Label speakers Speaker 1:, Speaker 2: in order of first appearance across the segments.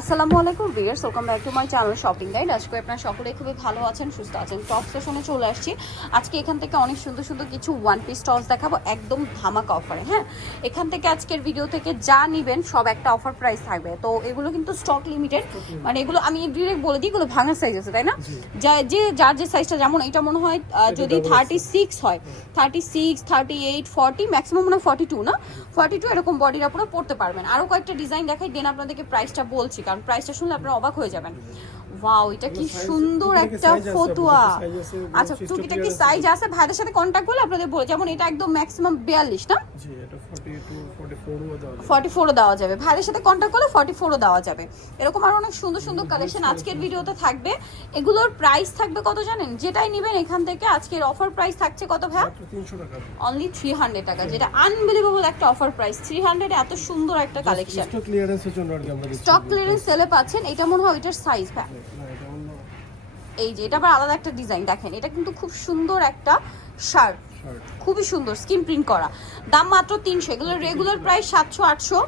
Speaker 1: আসসালামু আলাইকুম viewers welcome back to my channel shopping guide আজকে আপনারা সকলেই খুবই ভালো আছেন সুস্থ আছেন। টপ সেশনে চলে আসছি। আজকে এখান থেকে অনেক সুন্দর সুন্দর কিছু ওয়ান পিস টপস দেখাবো একদম ধামাকা অফারে হ্যাঁ? এখান থেকে আজকের ভিডিও থেকে যা নেবেন সব একটা অফার প্রাইস থাকবে। তো এগুলো কিন্তু স্টক লিমিটেড মানে এগুলো আমি ডিরেক্ট বলে দিই এগুলো ভাঙার সাইজ আছে তাই না? যা যে যার যে সাইজটা যেমন এটা মনে হয় যদি থার্টি সিক্স হয় thirty six thirty eight forty maximum মনে হয় ফর্টি টু না? ফর্টি টু এরকম বডির আপনারা পড়তে পারবেন। আরও কয়েকটা ডিজাইন দেখাই দেন আপনাদেরকে প্রাইসটা বলছি। কারণ প্রাইসটা শুনলে আপনারা অবাক হয়ে যাবেন। ওয়াও এটা কি সুন্দর একটা ফতুয়া। আচ্ছা
Speaker 2: size টা
Speaker 1: টুকিটাকি সাইজ আছে? ভাইদের সাথে কন্ট্যাক্ট করলে আপনাদের বলে যেমন এটা একদম ম্যাক্সিমাম বিয়াল্লিশ না?
Speaker 2: জি এটা 42 44 ও দেওয়া
Speaker 1: যাবে। ভাইয়ের সাথে কন্ট্যাক্ট করলে ফর্টি ফোরও দেওয়া যাবে। এরকম আরও অনেক সুন্দর সুন্দর কালেকশন আজকের ভিডিওতে থাকবে। এগুলোর প্রাইস থাকবে কত জানেন? যেটাই নেবেন এখান থেকে আজকের অফার প্রাইস থাকছে কত
Speaker 2: মাত্র 300 টাকা।
Speaker 1: অনলি থ্রি হান্ড্রেড টাকা যেটা আনবিলিভেবল একটা অফার প্রাইস থ্রি হান্ড্রেড এত সুন্দর একটা কালেকশন
Speaker 2: স্টক ক্লিয়ারেন্সের জন্য আর কি আমরা
Speaker 1: স্টক ক্লিয়ারেন্স সেলে পাচ্ছেন এটা মনে হয় ওইটার সাইজ ভাই এই যে এটা আবার আলাদা একটা ডিজাইন দেখেন এটা কিন্তু খুব সুন্দর একটা শার্ট। খুবই সুন্দর স্কিন প্রিন্ট করা। দাম মাত্র তিনশো এগুলো রেগুলার প্রাইস সাতশো আটশো।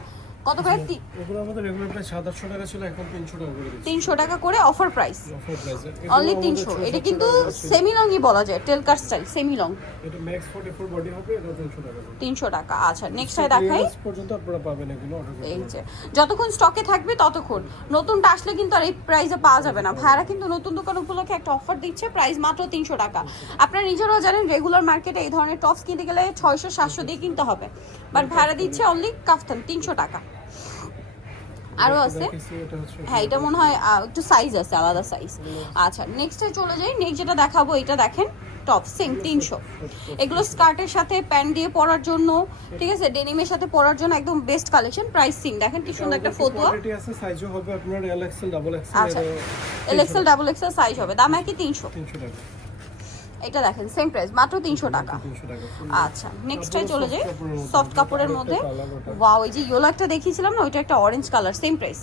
Speaker 1: কত ভাই
Speaker 2: এগুলো আমাদের রেগুলার প্রাইস 700 টাকা ছিল এখন 300 টাকা করে দিচ্ছি।
Speaker 1: তিনশো টাকা করে offer price
Speaker 2: offer price
Speaker 1: only তিনশো। এটা কিন্তু সেমি লংই বলা যায় টেলকার স্টাইল সেমি লং
Speaker 2: এটা ম্যাক্স 44 বডি হবে এটা 300 টাকা করে।
Speaker 1: তিনশো টাকা আচ্ছা নেক্সট দেখাই।
Speaker 2: Clearance পর্যন্ত আপনারা পাবেন এগুলো অর্ডার
Speaker 1: এই যে যতক্ষণ স্টকে থাকবে ততক্ষণ। নতুনটা আসলে কিন্তু আর এই প্রাইসে পাওয়া যাবে না। ভাইয়ারা কিন্তু নতুন দোকান উপলক্ষে একটা অফার দিচ্ছে প্রাইস মাত্র তিনশো টাকা। আপনারা নিজেরাও জানেন রেগুলার মার্কেটে এই ধরনের টপস কিনতে গেলে ছয়শো সাতশো দিয়ে কিনতে হবে। বাট ভাড়া দিচ্ছে অনলি কাফতান তিনশো টাকা। আরও আছে? হ্যাঁ এটা মনে হয় একটু সাইজ আছে আলাদা সাইজ আচ্ছা নেক্সটে চলে যাই। নেক্সট যেটা দেখাবো এটা দেখেন টপ সেম তিনশো। এগুলো স্কার্টের সাথে প্যান্ট দিয়ে পরার জন্য ঠিক আছে? ডেনিমের সাথে পরার জন্য একদম বেস্ট কালেকশন প্রাইস সিং দেখেন কি সুন্দর একটা ফতুয়া।
Speaker 2: কোয়ালিটি আছে সাইজও হবে আপনার এল এক্সেল ডাবল এক্সেল
Speaker 1: আচ্ছা L XL double XL size হবে দাম একই তিনশো।
Speaker 2: 300 টাকা।
Speaker 1: এটা দেখেন সেম প্রাইস মাত্র তিনশো টাকা।
Speaker 2: 300 টাকা
Speaker 1: আচ্ছা নেক্সটে চলে যাই সফট কাপড়ের মধ্যে। ওয়াও এই যে ইয়েলো একটা দেখিয়েছিলাম না ওইটা একটা অরেঞ্জ কালার সেম প্রাইস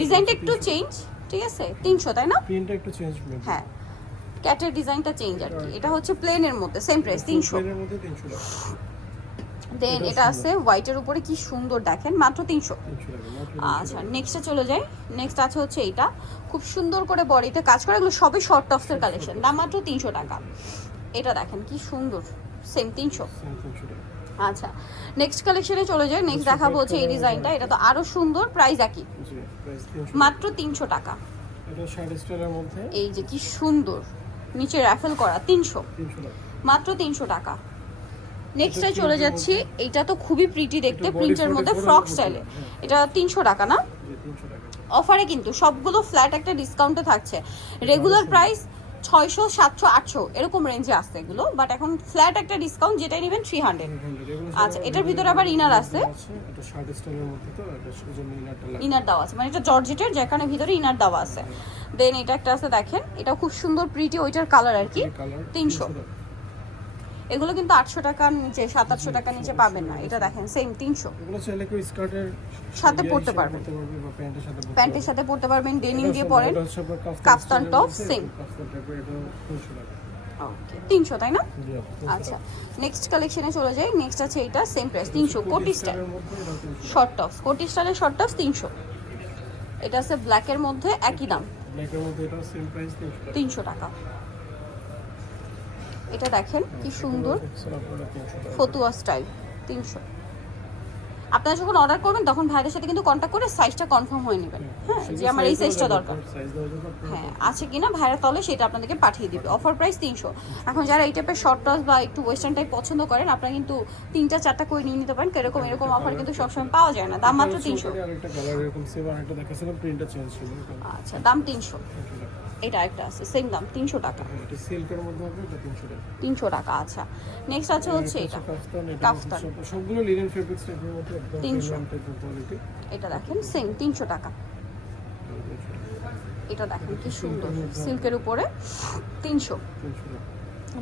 Speaker 1: ডিজাইনটা একটু চেঞ্জ ঠিক আছে? তিনশো তাই না?
Speaker 2: প্রিন্টটা একটু চেঞ্জ
Speaker 1: হ্যাঁ। ক্যাটের ডিজাইনটা চেঞ্জ আর কি। এটা হচ্ছে প্লেনের মধ্যে সেম প্রাইস তিনশো
Speaker 2: এর মধ্যে 300 টাকা
Speaker 1: দেন এটা আছে হোয়াইটের উপরে কি সুন্দর দেখেন মাত্র তিনশো।
Speaker 2: 300 টাকা মাত্র
Speaker 1: আচ্ছা নেক্সটে চলে যাই। নেক্সট আছে হচ্ছে এইটা খুব সুন্দর করে বডিতে কাজ করে এগুলো সবই শর্ট টপসের কালেকশন দাম মাত্র তিনশো টাকা। এটা দেখেন কি সুন্দর। সেম তিনশো।
Speaker 2: সেম 300 টাকা।
Speaker 1: আচ্ছা নেক্সট কালেকশনে চলে যাই। নেক্সট দেখাবো হচ্ছে এই ডিজাইনটা এটা তো আরও সুন্দর প্রাইস একই।
Speaker 2: জি প্রাইস 300
Speaker 1: মাত্র তিনশো টাকা। এই যে কি সুন্দর। নিচে র্যাফেল করা তিনশো। মাত্র তিনশো টাকা। নেক্সটে চলে যাচ্ছি। এইটা তো খুবই প্রিটি দেখতে। প্রিন্টের মধ্যে ফ্রক স্টাইলে
Speaker 2: হ্যাঁ।
Speaker 1: এটা তিনশো টাকা না?
Speaker 2: জি 300 টাকা।
Speaker 1: অফারে কিন্তু সবগুলো ফ্ল্যাট একটা ডিসকাউন্টে থাকছে। রেগুলার প্রাইস ছয়শো সাতশো আটশো এরকম রেঞ্জে আসছে এগুলো। বাট এখন ফ্ল্যাট একটা ডিসকাউন্ট যেটাই নেবেন থ্রি হান্ড্রেড আচ্ছা, এটার ভিতরে আবার inner আছে।
Speaker 2: এটা এটা
Speaker 1: ইনার দেওয়া আছে। মানে এটা জর্জেটের যেখানে ভিতরে ইনার দেওয়া আছে। দেন এটা একটা আছে দেখেন। এটা খুব সুন্দর প্রিটি ওইটার কালার আর কি। 300 এগুলো কিন্তু আটশো টাকার নিচে সাত আটশো টাকার নিচে পাবেন না। এটা দেখেন সেম তিনশো। সাথে পারবেন।
Speaker 2: পড়তে পারবে বা প্যান্টের সাথে পরতে
Speaker 1: প্যান্টের সাথে পরতে পারবেন ডেনিম দিয়ে পরেন।
Speaker 2: কাফতান
Speaker 1: কাফতান
Speaker 2: স্টাইলের
Speaker 1: top,
Speaker 2: মধ্যে,
Speaker 1: same।
Speaker 2: কাফতান টাইপের এটা 300 টাকা।
Speaker 1: ওকে তিনশো তাই না?
Speaker 2: জি আপু, 300
Speaker 1: আচ্ছা নেক্সট কালেকশনে চলে যাই। নেক্সট আছে এটা সেম প্রাইস তিনশো। কোটি
Speaker 2: 300
Speaker 1: শর্ট টপস কোটি স্টাইলের শর্ট টপস তিনশো। এটা আছে ব্ল্যাকের মধ্যে একই দাম।
Speaker 2: ব্ল্যাকের মধ্যে এটা সেম প্রাইস 300
Speaker 1: তিনশো টাকা। এটা দেখেন কি সুন্দর।
Speaker 2: এক্সেল আপনারা 300 টাকা
Speaker 1: ফতুয়া স্টাইল তিনশো। আপনারা যখন অর্ডার করবেন তখন ভাইদের সাথে কিন্তু কন্ট্যাক্ট করে সাইজটা কনফার্ম হয়ে নেবেন। হ্যাঁ যে আমার এই সাইজটা দরকার। হ্যাঁ আছে কিনা ভাইরা তলে সেটা আপনাদেরকে পাঠিয়ে দিবে। অফার প্রাইস তিনশো। এখন যারা এই টাইপের শর্ট টস বা একটু ওয়েস্টার্ন টাইপ পছন্দ করেন আপনারা কিন্তু তিনটা চারটা করে নিয়ে নিতে পারেন। এরকম এরকম অফার কিন্তু সবসময় পাওয়া যায় না। দাম মাত্র তিনশো।
Speaker 2: আরেকটা কালার এরকম সেম আরেকটা দেখাছিলাম প্রিন্টটা চেঞ্জ ছিল
Speaker 1: আচ্ছা দাম তিনশো।
Speaker 2: 300
Speaker 1: এটা একটা আছে সেম দাম তিনশো টাকা।
Speaker 2: হ্যাঁ, এটা সিল্কের মধ্যে হবে এটা 300 টাকা।
Speaker 1: তিনশো টাকা আচ্ছা। নেক্সট আছে হচ্ছে এটা
Speaker 2: কাফতান সবগুলো লিনেন ফেব্রিক্স
Speaker 1: 300
Speaker 2: কোয়ালিটি
Speaker 1: এটা দেখেন সেম তিনশো টাকা। এটা দেখেন কি সুন্দর। সিল্কের উপরে তিনশো।
Speaker 2: 300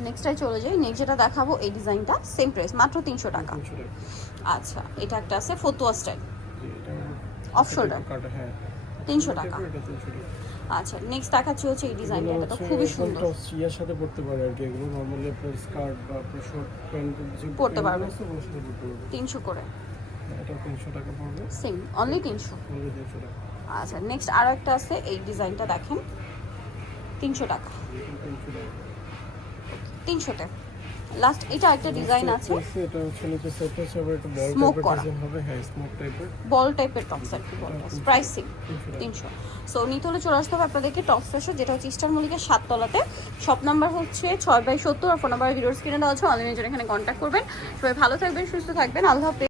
Speaker 1: নেক্সটটাই চলে যাই। নেক্সট যেটা দেখাবো এই ডিজাইনটা সেম প্রাইস মাত্র তিনশো টাকা। আচ্ছা এটা একটা আছে ফতুয়া স্টাইল?
Speaker 2: কাটা হ্যাঁ
Speaker 1: 300 টাকা।
Speaker 2: 300
Speaker 1: আচ্ছা নেক্সট দেখাচ্ছি হচ্ছে এই ডিজাইনটা। এটা তো খুবই সুন্দর।
Speaker 2: ইয়ার সাথে পড়তে পারে আর কি। এগুলো নরমালি আপনার স্কার্ট বা আপনার শর্ট প্যান্ট পড়তে পারবে।
Speaker 1: তিনশো করে।
Speaker 2: এটা 300 টাকা পড়বে।
Speaker 1: সেম অনলি
Speaker 2: 300 টাকা।
Speaker 1: আচ্ছা নেক্সট একটা আছে এই ডিজাইনটা দেখেন। তিনশো টাকা। তিনশোতে লাস্ট এটা একটা ডিজাইন আছে।
Speaker 2: এটা হচ্ছে নিচে সেট হচ্ছে আবার একটু বল টাইপের
Speaker 1: করা।
Speaker 2: ডিজাইন হবে। হ্যাঁ স্মোক টাইপের
Speaker 1: বল টাইপের টপস আর কি বল প্রাইসিং তিনশো সো নিতে হলে চলে আসতে হবে আপনাদেরকে টপ ফ্রেশো যেটা হচ্ছে ইস্টার মলিকের সাততলাতে। শপ নাম্বার হচ্ছে ছয় বাই সত্তর আর ফোন নাম্বার ভিডিওর স্ক্রিনে দেওয়া আছে। অনলাইনে জন্য এখানে কন্ট্যাক্ট করবেন। সবাই ভালো থাকবেন সুস্থ থাকবেন। আল্লাহ